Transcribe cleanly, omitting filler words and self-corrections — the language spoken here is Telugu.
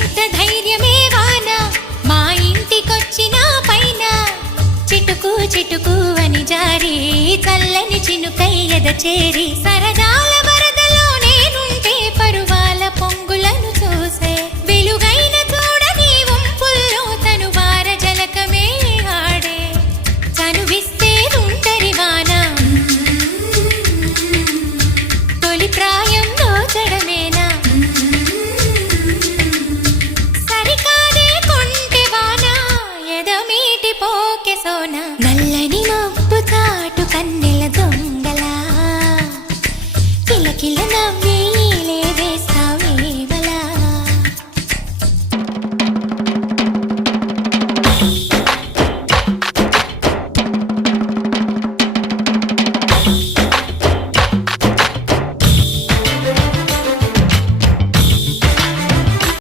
ఎంత ధైర్యమే వాన మా ఇంటికొచ్చిన పైన చిటుకు చిటుకు అని జారి చల్లని చినుకై ఎద చేరి సరదా